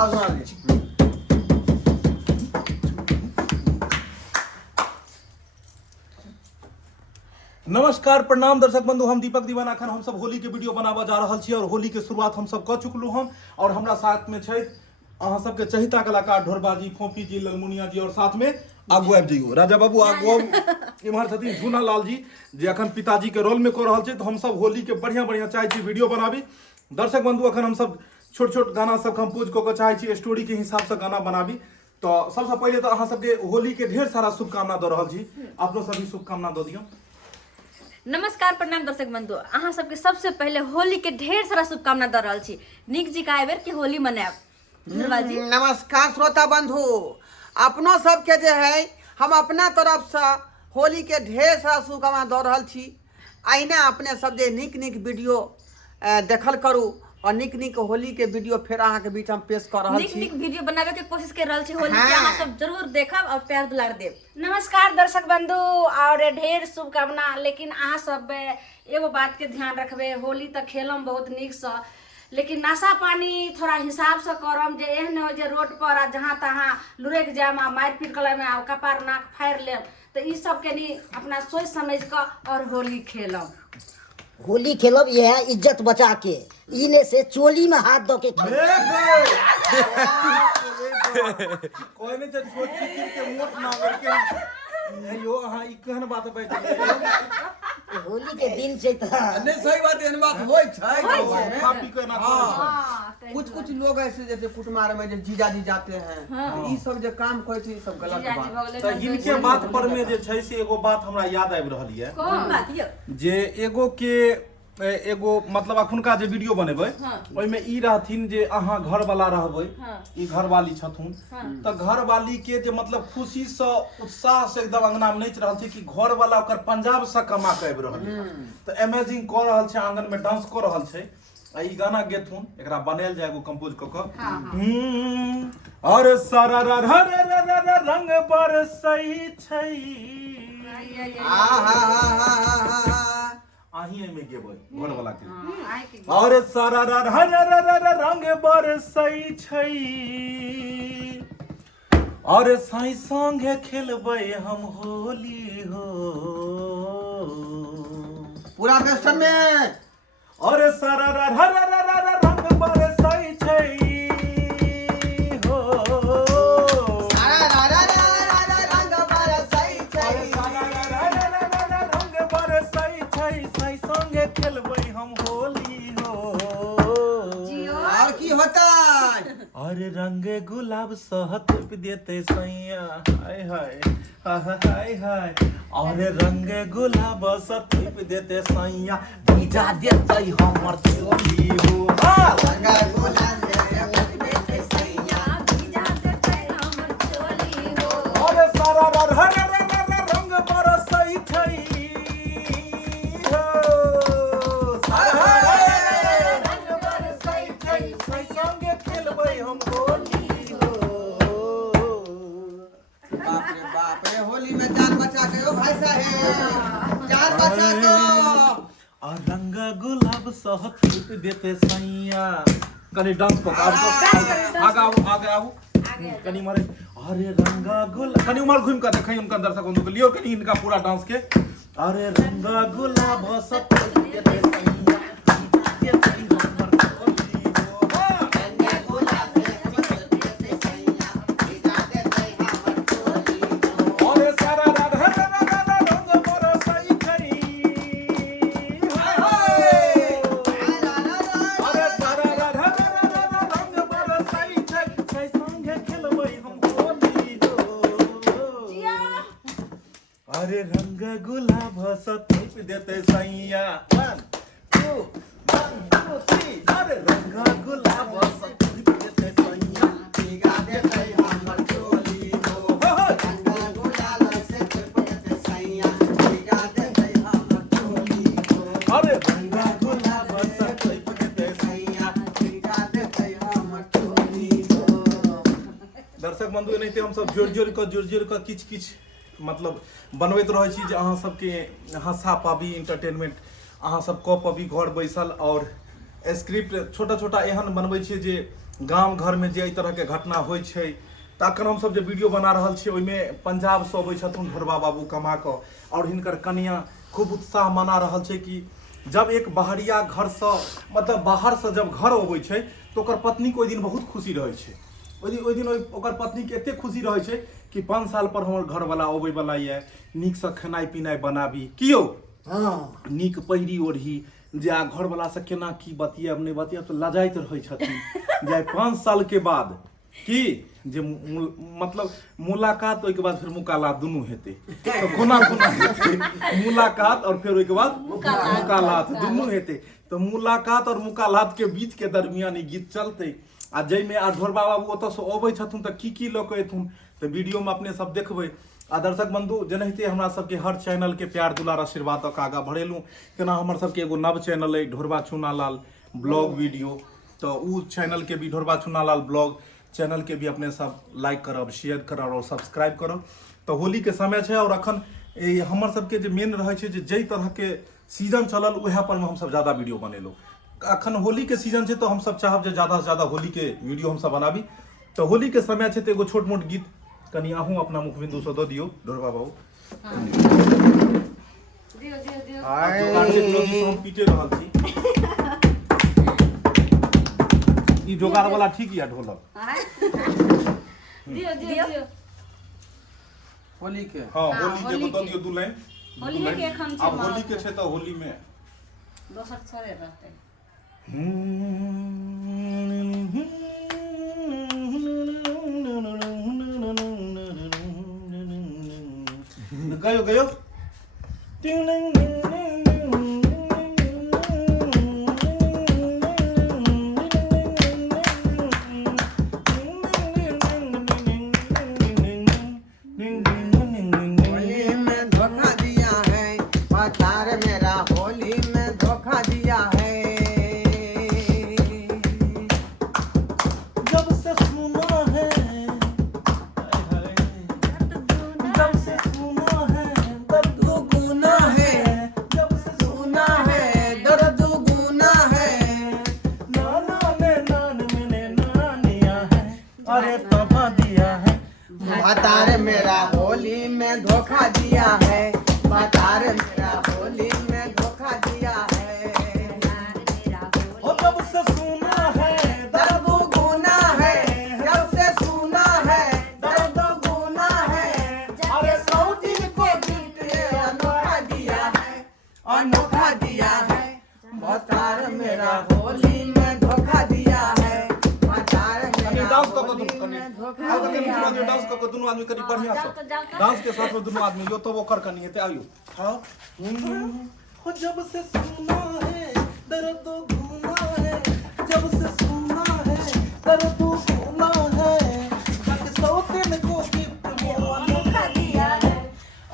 नमस्कार प्रणाम दर्शक बंधु, हम दीपक दीवाना खान हम सब होली के वीडियो बनावा जा रहल छी और होली के शुरुआत हम सब कर चुकलू हम। और हमरा साथ में छै अहाँ सबके चहिता कलाकार ढोरबाजी फोफी जी, ललमुनिया जी और साथ में आगू आबि जइयो राजा बाबू आगू इम्हर छथिन झूना लाल जी जे अखन पिताजी के रोल में कर रहल छै। तो हम सब होली के बढ़िया बढ़िया चाहे छी वीडियो बनाबी। दर्शक बंधु अखन हम सब छोट छोट गाना सब कंपोज क के चाहे छी स्टोरी के हिसाब से गाना बनाबी। तो सबसे पहले तो अहाँ सबके होली के ढेर सारा शुभकामना दे रहल छी, अपनो सभी शुभकामना दे दियौ। नमस्कार प्रणाम दर्शक बंधु, अहाँ सबके सबसे पहले होली के ढेर सारा शुभकामना दे रहल छी। निक जी का बेर की होली मनाएब। नमस्कार श्रोता बंधु, अपनो सबके जे है हम अपना तरफ से होली के ढेर सारा शुभकामना दे रहल छी। अहिना अपने सब जे निक निक वीडियो देखल करू और निक निक होली के वीडियो फिर अहाँ के बीच हम पेश कर रहल छी। निक वीडियो बनावे के कोशिश कर रहल छी होली के, अहाँ सब जरूर देखब और प्यार दुलार देब। नमस्कार दर्शक बंधु और ढेर शुभकामना। लेकिन अहाँ सब एगो बात के ध्यान रखबे, होली तक खेलम बहुत निक से, लेकिन नशा पानी थोड़ा हिसाब से करम, जे एहन हो जे रोड पर आ जहाँ तहाँ लुरेक जाम आ मार पीट करे में आ कपार नाक फाड़ लेम। तो ई सब के नहीं अपना सोच समझ कर और होली खेलम। होली खेलब ये है इज्जत बचा के, इने से चोली में हाथ दो के कोई नहीं छोट चिकिर के मोट ना करके यो हां ई कहन बात बैठ होली के दिन से नहीं सही बात एहन बात होय छै पापी करना पड़े। कुछ कुछ लोग ऐसे जैसे कुटमार में जो जीजा जी जाते हैं तो ई सब जो काम करे छै ई सब गलत बात। तो इनके बात पर में जे छै से एगो बात हमरा याद आबि रहल ये। कौन बात ये? जे एगो के एगो मतलब अखुनका जे वीडियो बनेबै ओइ में ई रहथिन जे अहाँ घर वाला रहबै, ई घर वाली छथुन, तो घर वाली के जे मतलब खुशी से उत्साह से एकदम अंगना में नाच रहल छै कि घर वाला ओकर पंजाब से कमा के आबि रहल है। तो अमेजिंग कर रहल छै, आंगन में डांस कर रहल छै। आ ई गाना गेथुन एकरा बनायल जाय एगो कंपोज क के और सारा रंग बरसई छै आही में गेबै घर वाला के और सारा रंग बरसई छै और साई संगे खेलबै हम होली हो पूरा वेस्टर्न में और सारा रंग बरसई छै हो खेलबै हम होली हो। और की होता और रंग गुलाब सहत देते सैया हाय हाय हाय हाय और रंग गुलाब सत देते सैया भीजा देते हमर चोली हो। रंग गुलाब देते सैया भीजा देते हमर चोली हो। और सारा रंग बरसई छै होली में जान बचा के ओ भाई साहब जान बचा के और रंग गुलाब सहत देते सैया कनी डांस को आगे आबू कनी मारे अरे रंग गुल कनी उमर घूम कर देखै उनका दर्शक बंधु के लियो कनी इनका पूरा डांस के। अरे रंग गुलाब सहत देते सैया अरे रंग गुलाब सतीप देते सैया 1 2 3 अरे रंग गुलाब सतीप देते सैया भीगा देते हमर चोली हो। रंग गुलाब सतीप देते सैया भीगा देते हमर चोली हो। अरे रंग गुलाब सतीप देते सैया भीगा देते हमर चोली हो। दर्शक बंधु एनाहिते हम सब जोड़ जोड़ किछ किछ मतलब बनबैत रहे छी जे अहाँ सबके हंसा पाबी, एंटरटेनमेंट अहाँ सब कऽ पाबी घर बैसल। और स्क्रिप्ट छोटा छोटा एहन बनबै छी जे गांव घर में जे एहि तरह के घटना होइ छै तखन हमसब जे वीडियो बना रहल छी ओहिमे पंजाब से अबै छथुन ढोरबा बाबू कमा कऽ और हिनकर कनिया खूब उत्साह मना रहल छै कि जब एक बहरिया घर से मतलब बाहर से जब घर अबै छै तो ओकर पत्नी के ओहि दिन बहुत खुशी रहै छै। ओहि दिन ओकर पत्नी के एते खुशी रहै छै कि 5 साल पर हमर घर वाला अबै वाला ये, नीक से खेनाइ पिनाइ बनाबी कि यौ नीक पहिरी ओढ़ी जे आ घर वाला से केना की बतियाब नहीं बतियाब तो लजाइत रहै छथिन जे 5 साल के बाद की जे मतलब मुलाकात ओहिके बाद फिर मुकालात दुनू हेतै तो कोना हेतै मुलाकात और फिर ओहिके बाद मुकालात दुनू हेतै तो मुलाकात और मुकालात के बीच के दरमियान ई गीत चलतै आ जाहिमे आ ढोरबा बाबू ओतऽ से अबै छथुन तऽ की लऽ कऽ एथुन तऽ वीडियो में अपने सब देखबै। आ दर्शक बंधु जेनाहिते हमरा सबके हर चैनल के प्यार दुलार आशीर्वाद तक आगाँ बढ़ेलहुँ तेना हमर सबके एगो नव चैनल है ढोरबा चुनालाल ब्लॉग वीडियो, तो उ चैनल के भी ढोरबा चुनालाल ब्लॉग चैनल के भी अपने सब लाइक करब शेयर करब और सब्सक्राइब करब। तो होली के समय है और अखन हमर सबके जे मेन रहे छै जे जै तरह के सीजन चलल उहे पर में हम सब ज्यादा वीडियो बनेलहुँ। अखन होली के सीजन है तो हम सब चाहब जे ज्यादा से ज्यादा होली के वीडियो हम सब बनाबी। तो होली के समय है तो एगो छोट मोट गीत कनी अहूँ अपना मुखबिंदु से दऽ दियौ ढोरबा बाबू। दियो दियो दियो हम पीटे रहल छी ई जोगाड़ वाला ठीक या ढोलक दियो दियो दियो होली के हाँ होली के बता दियो दू लाइन होली के एखन छै अब होली के छै तो होली में दोसर थोड़े रहतै। गयो गयो होली में धोखा दिया है मतार मेरा, होली में धोखा दिया है। जब से सुना है जब से सुना है दर्द दुगुना है, जब से सुना है दर्द दुगुना है। नाना ने नान मैंने नानिया है अरे तबा दिया है मतार मेरा होली में धोखा दिया है, मतार मेरा होली में धोखा दिया है। और जब से सुना है दर्द दुगुना है, जब से सुना है दर्द दुगुना है। अरे सौ दिन को गिफ्ट ये अनोखा दिया है, अनोखा दिया है। मतार मेरा होली में धोखा दिया है, मतार मेरा डांस कर होली दो में धोखा आज दिया के है। डांस कर दोनों आदमी करी बढ़िया से डांस के साथ में दोनों आदमी यो तो वो कर कनी है आयो हां हो जब से सुना है दर्द घुमा है, जब से सुना है दर्द घुमा है। बाकी सौ दिन को गिफ्ट वो अनोखा दिया है,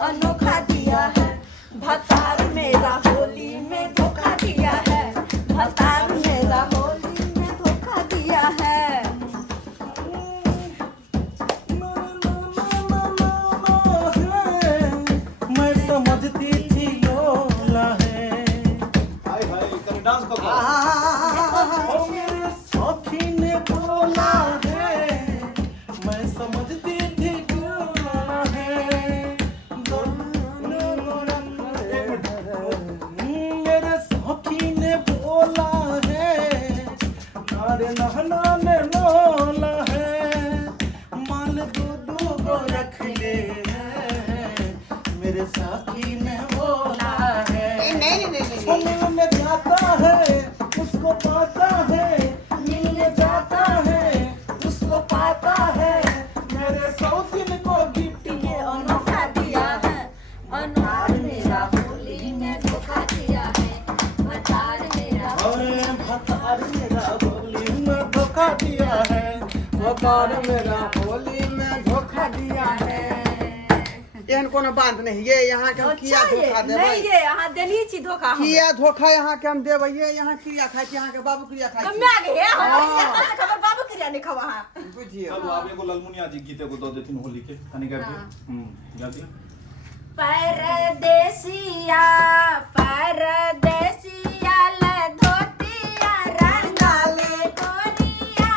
अनोखा दिया है भतार मेरा होली में धोखा दिया है, भतार मेरा होली में धोखा दिया है। मैं समझती थी लोला है हाय हाय कर डांस कर और मेरे सखी ने बोला है मैं समझती थी लोला है मेरे सखी ने बोला है नारे नहना ने लोला है माल दो को रख ले मेरे साथी ने बोला है मिलने जाता है उसको पाता है, मिलने जाता है उसको पाता है। मेरे सौ दिन को गिफ्ट ये अनोखा दिया है, अनोखा मेरा होली में धोखा दिया है, भतार मेरा अरे भतार मेरा होली में धोखा दिया है, मतार मेरा होली में धोखा दिया है। एहन कोनो बात नहीं ये यहाँ के हम किया धोखा देबै, नहीं ये यहाँ देनी छी धोखा हम किया धोखा यहाँ के हम देबै। ये यहाँ क्रिया खाइ छी, यहाँ के बाबू क्रिया खाइ छी। कम्या गए हमरा खबर बाबू क्रिया नहीं खवा हां बुझिए चलो आप एगो ललमुनिया जी गीत एगो दो देथिन होली के कनी कर दियो गा दियो परदेसिया परदेसिया ले धोतिया रंगाले कोरिया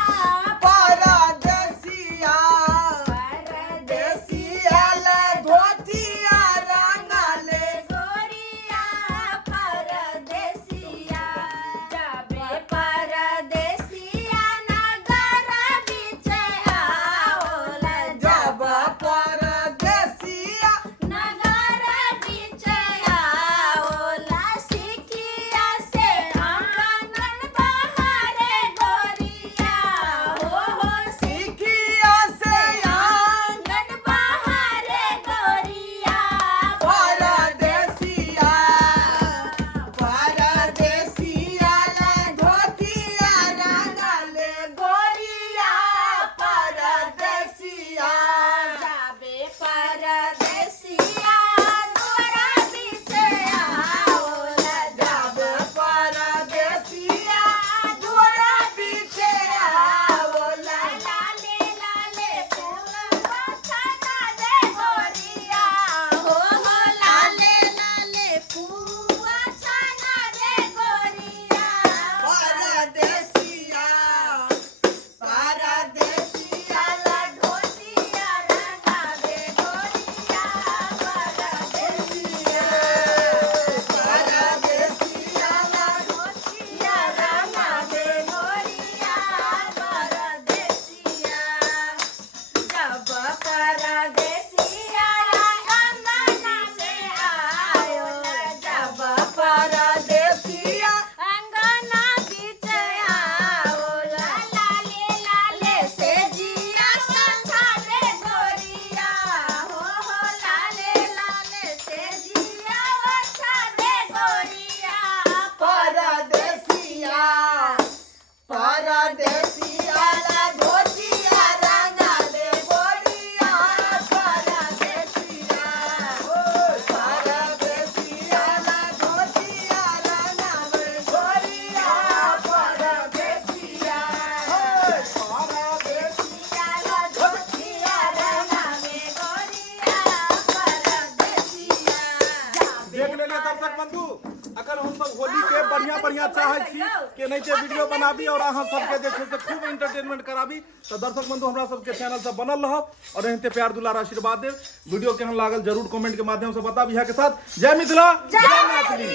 बंधु अगर हम सब होली के बढ़िया चाहे छी कि नहीं ते वीडियो बनाबी और अहाँ सबके जे छै से खूब एंटरटेनमेंट कराबी तो दर्शक बंधु हमरा सबके चैनल से बनल रहब और एहते प्यार दुलार आशीर्वाद देव। वीडियो केहन लागल जरूर कमेंट के माध्यम से बताबी। यहाँ के साथ जय मिथिला, जय मैथिली।